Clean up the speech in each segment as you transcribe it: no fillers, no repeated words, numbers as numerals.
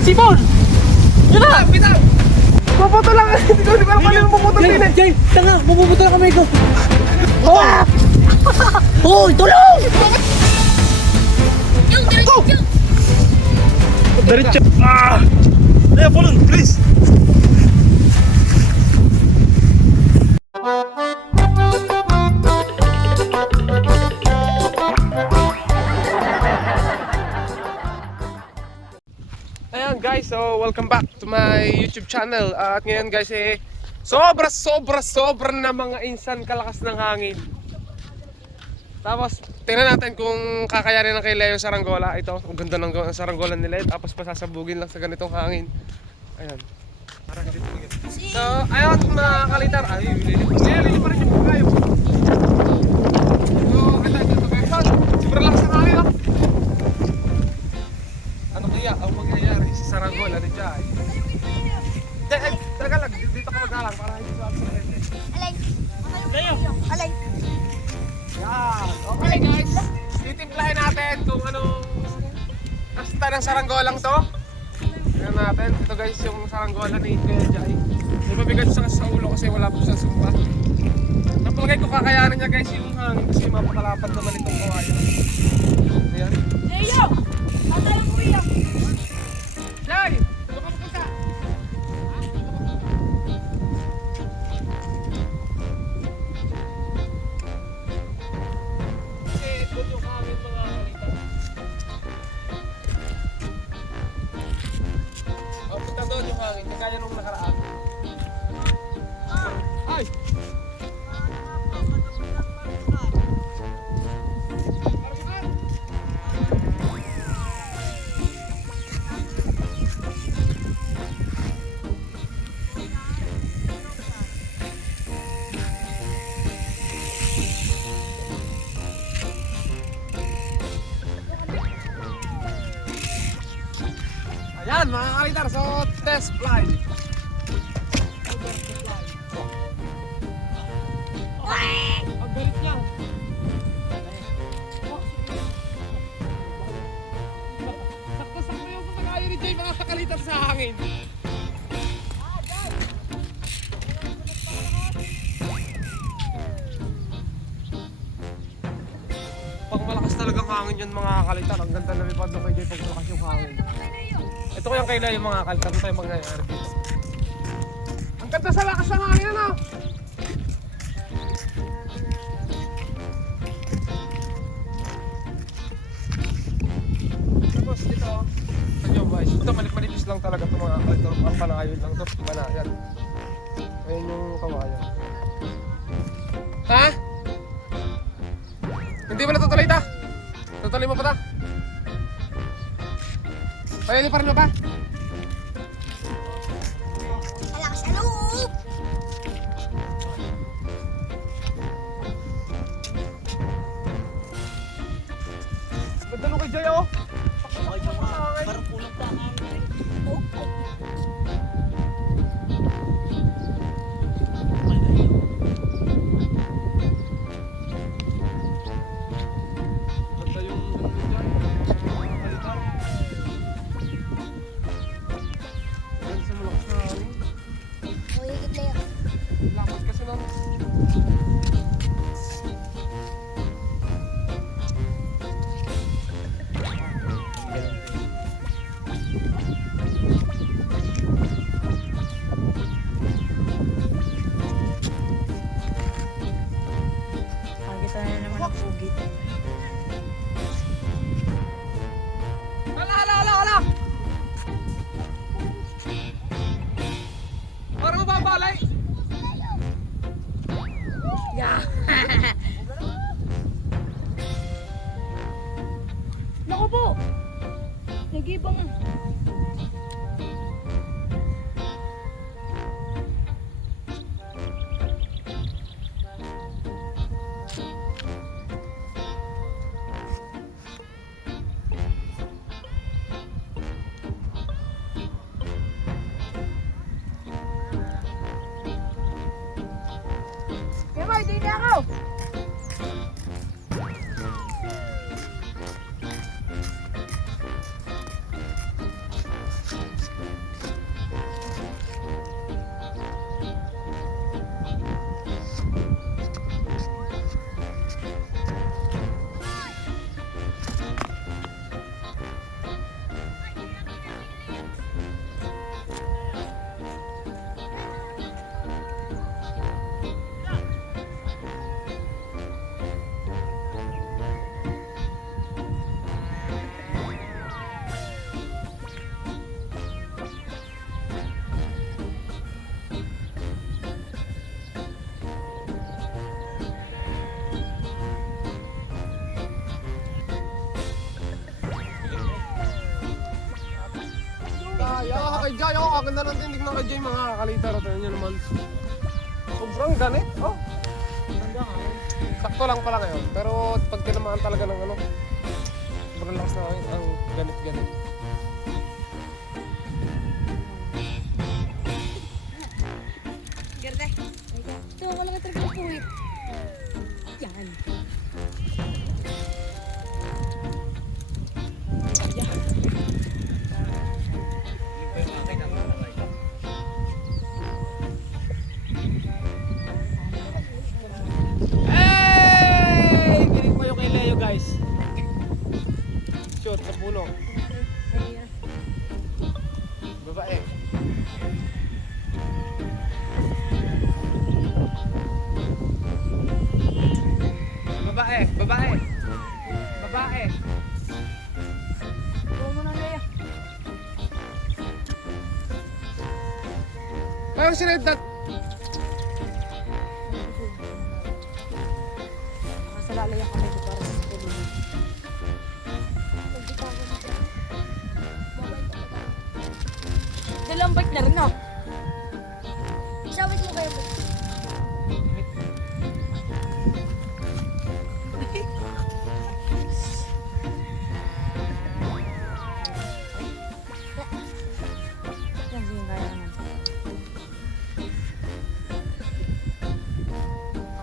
sipon! Yun na! Bitaw! Puputo lang! Hindi ko alam paano yung puputol din eh! Jay, tanga, mapuputo na kamay ko. Oh! Hoy, tulong! Go! Diretso! Daya, pulun, please! Ayan guys, so welcome back to my YouTube channel. At ngayon guys sobra na mga insan kalakas ng hangin. Tapos tingnan natin kung kakayanin ng kay Leo yung saranggola. Ito, ang ganda ng saranggola ni Leo. Tapos pasasabugin lang sa ganitong hangin. Ayan. So ayun mga kalitar. Ay, lili pa rin yung kayo. So ito guys, sobrang lakas ng hangin. Ano kaya ang mangyayari sa saranggola ni Jai? Taga lang, dito ka maghalang para hindi sa aksidente. Alay. Alay. Yan. Okay guys, titimplahin natin kung anong kasta ng saranggolang to. Tingnan natin. Ito guys yung saranggola ni Kuya Jai. May mabigat siya sa ulo kasi wala po siyang sumpa. Napalagay ko kakayanin niya guys yung hangin kasi mapakalapad naman itong kawayan. Ayan. Leo! Patay ang kuya. Jai! Ito ka pupunta! Kasi ito yung hangin mga kalitan. O, punta doon yung hangin. Kaya nung nakaraan. Ay! Ayan mga kalitar, so test fly. Ang galit niya. Sakto-sakto yung pagkakayo ni Jay mga kalitar sa hangin. Pag malakas talagang hangin yun mga kalitar, ang ganda na ripad ng kay Jay pag malakas yung hangin. Ito ko yung kailan yung mga kalitar, ito yung mangyayari dito. Ang ganda sa lakas ng hangin ano? Tapos dito, kanyo guys, ito manipis lang talaga ito mga kalitar, ang panayon lang ito, panayan. Ayun yung kawayan. Ha? Hindi mo natutuloy ta? Tutuloy mo pa ta? Pwede pa rin mo ba? Alak sa loob. Ganda nung kay Jay oh! Parang kulang pa ang hangin. Ganda yung mga kalitar. Ayun sa malakas na hangin. O, higit Leo. Lakas kasi nun. Pagkita na naman ang pugit. Hala! Parang mababalay! Yeah. Naku po! Nag-ibang ah. Kaya hindi na ako. Kay Jai, oh, ang ganda ng tindig ng kay Jai mga kakalitar. Ito nyo naman. Sobrang ganit, oh. Sakto lang pala ngayon. Pero pag tinamaan talaga ng ano, sobrang lakas na ang ganit-ganit. Gerde. Ito, ako lang ito po eh. Yan. Hey! Kinig pa yung kay Leo, guys. Shoot sa puno. Babae. Babae, babae. Babae. Huwag mo na Leo. Parang sinagdat. Nakasalalay ako nito para sa tulog. Dalawang bike na rin ako. Sabit mo kayo ba? Yan, sige, kaya naman.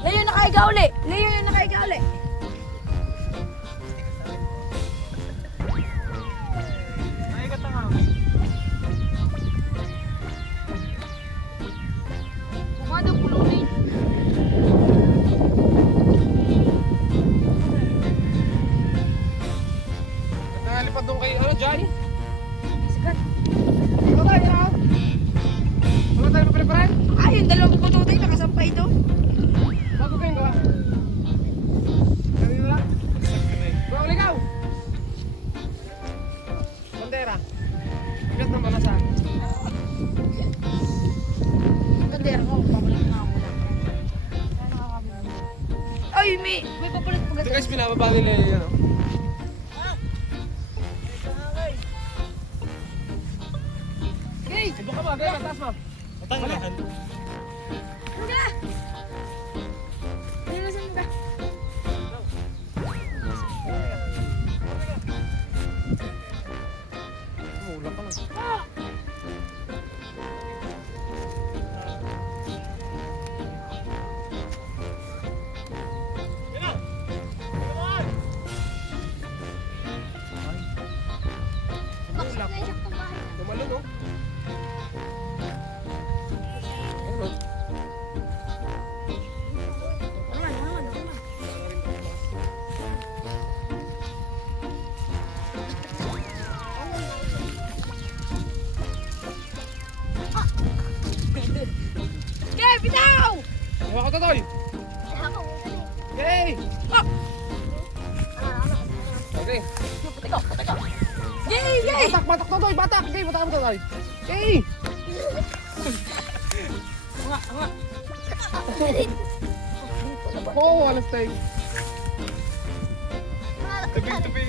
Leo, nakaiga uli! Leo, yung nakaiga uli! Kumado, pulunin. Nalipad doon kay, ano, Jai? Sigat. Wala tayo na. Wala tayo mapreparan. Ay, yung dalawang pututay nakasampay doon. Bago kayong gawa. Kanina lang. Gawa ligaw. Bandera. Bigat ng balasa. Kandera ko, pabalik na ako lang. Ay, may papalit Ito pagkat. guys, binababa nila yung ano. Hey! Doon ka ba? Gaya, taas mo. Tangan. Ano ka? Pinilasan mo ka. Mula ka lang. Tumalun, oh. Ayun, oh. Okay, bitaw! Hawa ka, Totoy. Yay! Okay. Yay! Yay! Batak, batak, Totoy, batak. Okay, batak mo, Totoy. Yay! Oo, alas tayo. Tubig.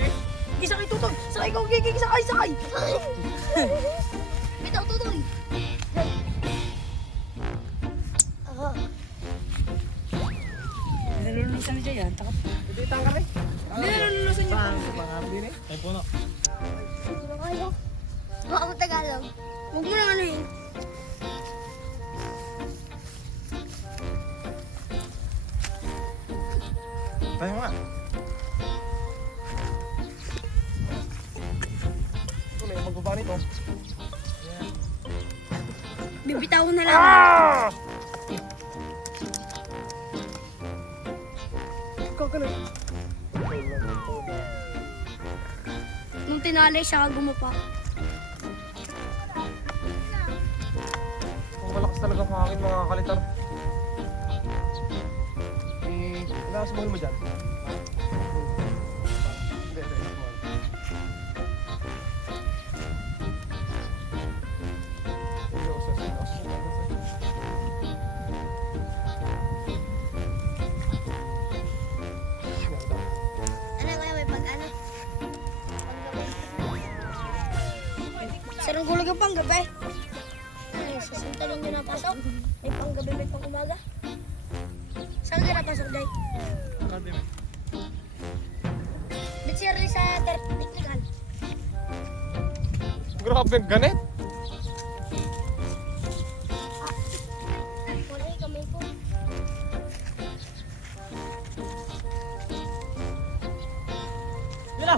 Isa kay Tutoy! Sakay ko! Gigig! Sakay! Sakay! Bitaw, Tutoy! Nalululusan niya yan. Takot. Hindi tangka rin. Nalululusan niya. Pangabili. Ay puno. Ako Tagalog. Huwag mo na ano eh. Tayo nga. Ito na yung magbaba nito. Bibitawin na lang. Ikaw ka lang. Nung tinalay siya, gumupa. Ang malakas talaga ang hangin mga kalitar. Nakasumahal mo dyan? Hindi, nakasumahal. Ano kaya may pag ano? saranggola ka pang gabi. Ay, sa santalin nyo napasok. May pang gabi, may pang umaga. Saan ka napasok, Day? Bitsiri sa technical. Grabe ang ganit. Wala yung kamay ko. Yun na!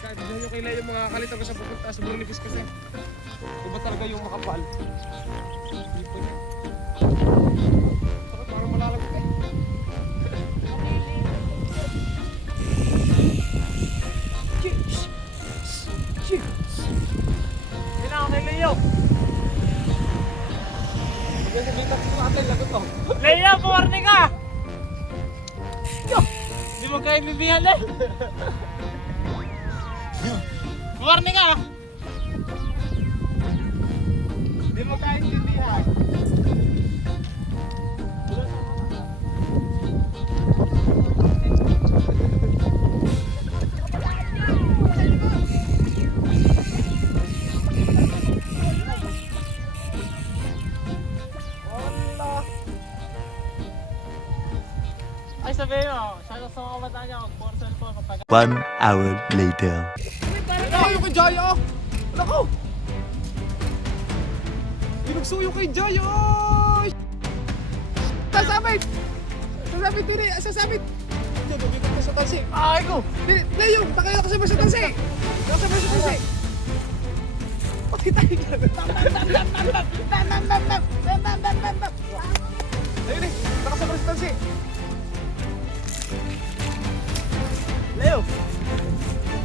Kahit hindi nyo kailan yung mga kalitaw ko sa pupunta sa Burnifis kasi. Iba talaga yung makapal. Hindi po niya. Parang malalagot eh. Yun na, kay Leo! Hanggang sa bitas ko natin, lagot to. Leo, puwarning ka! Hindi mo kayo bibihan eh! Puwarning ka! Hindi mo tayo intindihan. Ay, sabihin mo, sa mga bata niya, mag-phone cellphone kapag... 1 hour later. Nagsuyo kay Jaya! Wala ko! Nagsuyo kay Jaya! Sasabit! Sasabit din eh! Sasabit! Diyan, bumikot ka sa tansi. Ay ko! Leo, takaya kasi ba sa tansi? Nakasabay sa tansi! Pakita niyo dyan! Ayun eh! Nakasabay sa tansi! Leo!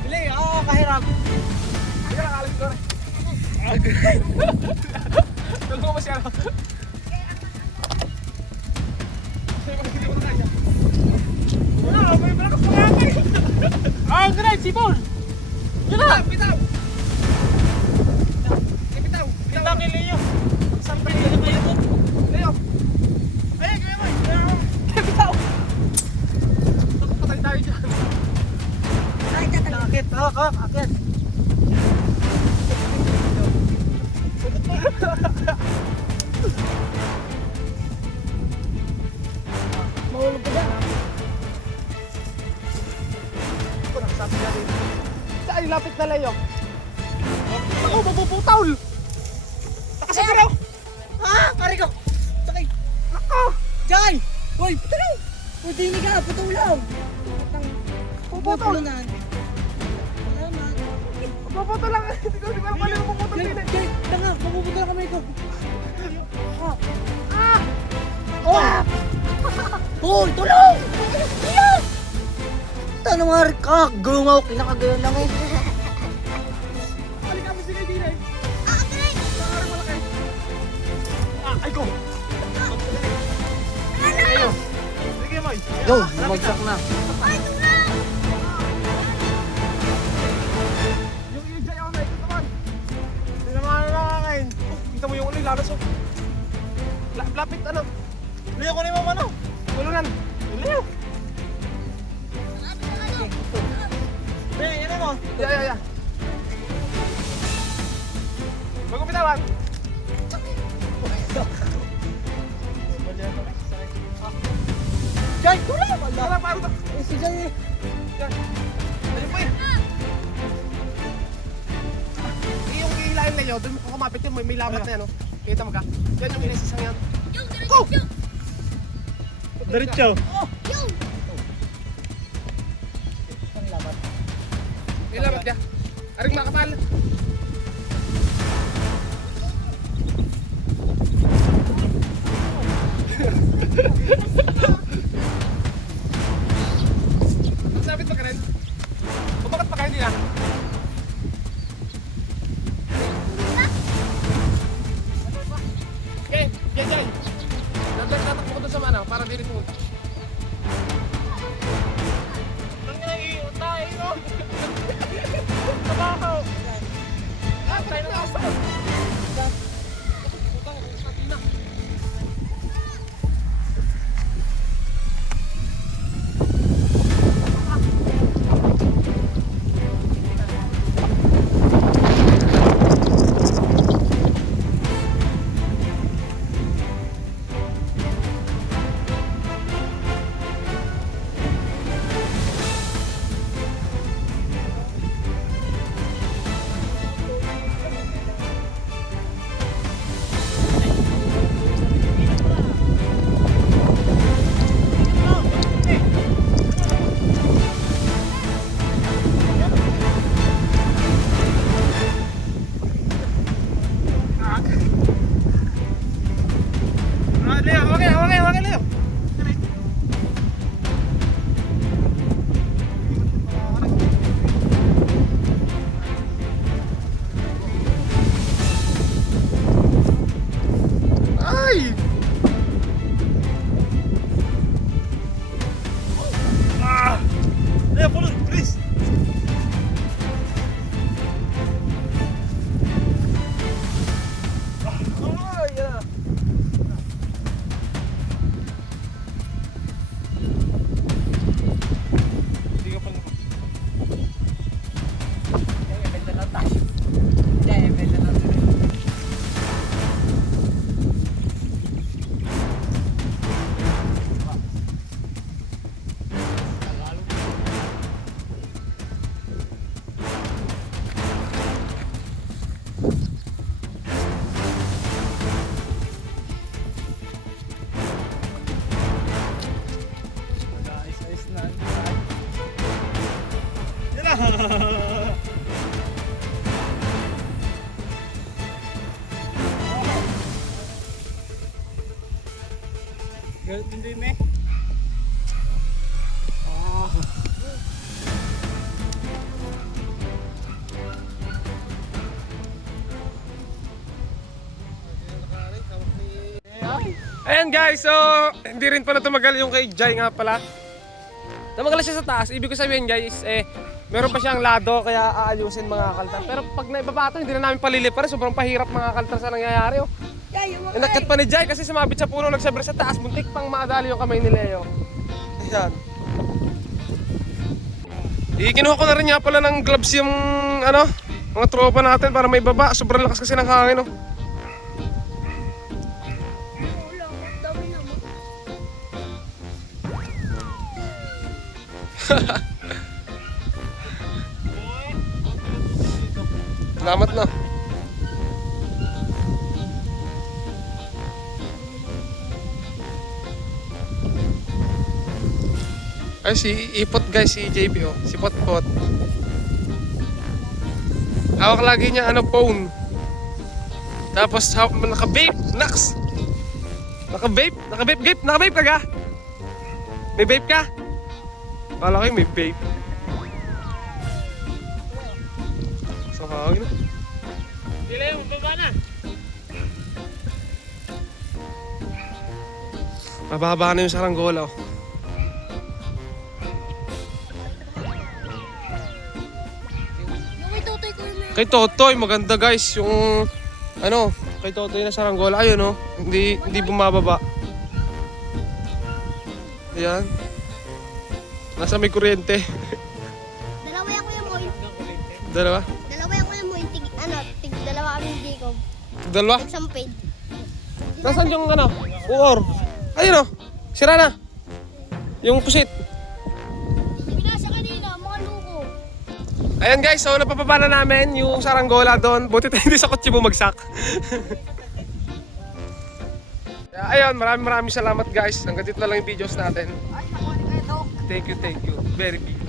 Leo, ako kahirap! Ayun, nakalis ko rin. Tulungan mo siya. Sa'yo, bakit hindi mo na kaya? Wala, may malakas pa nga eh. Ah, grenade! Sipol! Yun na! Bitaw! Bitaw! Kita kay Leo! Isang tayo na kayo doon! Leo! Ayun, gawin mo! Bitaw! Patay tayo dyan. Ay, tatang. Akit! Akit! Mahulog ka dyan. Sabi niya rin. Saan lapit na Leo? Ako, mapuputawl! Nakasagaraw! Ah! Kari ko! Sakay! Ako! Jai! Hoy! Putulaw! Pwede hindi ka! Putulaw! Puputol! Salamat! Puputol lang! Hindi ko alam paano yung puputol din eh. Jai! Tanga! Mapupunta na kamay ko! Ah! Oh! Hoy! Tulong! Iyan! Tanong nga rin ka! Gumaw! Kinakagayon lang eh! Balik kami sinay din eh. Nangarang malaki. Ay ko! Ayo! Sige Moy. Yo! Lumagsak na! Yung EJ ako na ito naman. Hindi naman nakakain. Kita mo yung uloy, lalas oh. Lapit ano? Leo ko na yung ano? Tulungan. Leo. Yan mo! Ya. Bago bitawan. Jai! Tulong! Wala pa ito. Eh si Jai eh! Yan. Ayun po eh. Yung hilahin na yun, doon mo kumapit yun, may lamat na yan oh. Kita mo ka? Yan yung inisisang yan. Go! Diretso! May lamat niya. Aring makapal. Sabit pa ka rin? O bakit pa kayo nila? Okay, Jay. Nagtatakbo ko doon sa mana para dili pumunta. Ang naiiyon tayo! Trabaho! guys. Oh, yeah. Hindi ka pa naman. Benta lang tayo. Benta lang tayo. Ayos na. Ganun din eh. Ayan guys, so hindi rin pala tumagal yung kay Jai nga pala. Tumagal siya sa taas. Ibig ko sabihin guys, meron pa siyang lado kaya aayusin mga kaltar. Pero pag naibabato, hindi na namin paliliparin. Sobrang pahirap mga kaltar sa nangyayari. Oh. Inakyat pa ni Jai kasi sumabit sa puno, nagsabi sa taas. Muntik pang maadali yung kamay ni Leo. Ayan. Kinuha ko na rin nga pala ng gloves yung mga tropa natin para may baba. Sobrang lakas kasi ng hangin. Oh. Wala, ang dami naman. Salamat na. Ay, si Ipot guys, si JP oh. Si Potpot. Hawak lagi niya phone. Tapos naka-vape, naks. Naka-vape ka ga? May vape ka? Kala ko may vape. So hangin. Dili mo baba na. Mababa na yung saranggola oh. Yung may tutoy ko yun. Kay Totoy, maganda guys yung kay Totoy na saranggola. Ayun oh, hindi bumababa. Ayan. Nasa may kuryente. Dalawa yan ko yung mo. Dalawa? Dalawa yan ko yung mo. Dalawa kami hindi ko. Dalawa? Nagsampid. Nasaan yung uor? Ayun oh, sira na. Yung pusit. Binasa kanina, mga luko. Ayan guys, so napapaba na namin yung saranggola doon. Buti tayo hindi sa kotse bumagsak. Ayun, maraming salamat guys. Hanggang dito na lang yung videos natin. Ay, nakuha ni kayo. Thank you. Very big.